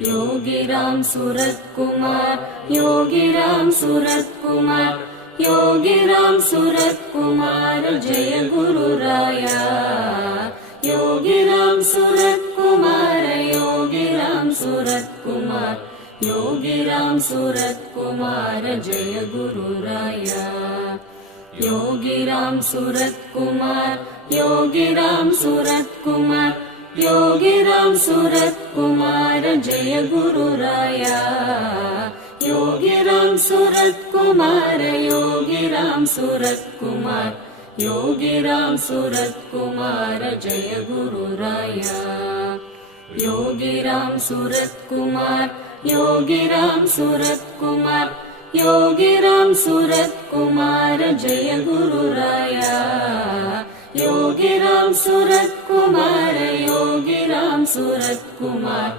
Yogiram Surat Kumar, Yogiram Surat Kumar, Yogiram Surat Kumar Jai Guru Raya. Yogiram Surat Kumar, Yogiram Surat Kumar, Yogiram Surat Kumar Jai Guru Raya. Yogiram Surat Kumar, Yogiram Surat Kumar, Yogiram Surat Kumar Jai Guru Raya. Yogiram Surat Kumar, Yogiram Surat Kumar, Yogiram Surat Kumar Jai Guru Raya. Yogiram Surat Kumar, Yogiram Surat Kumar, Yogiram Surat Kumar Jai Guru Raya. Yogiram Surat Kumar, Yogiram Surat Kumar,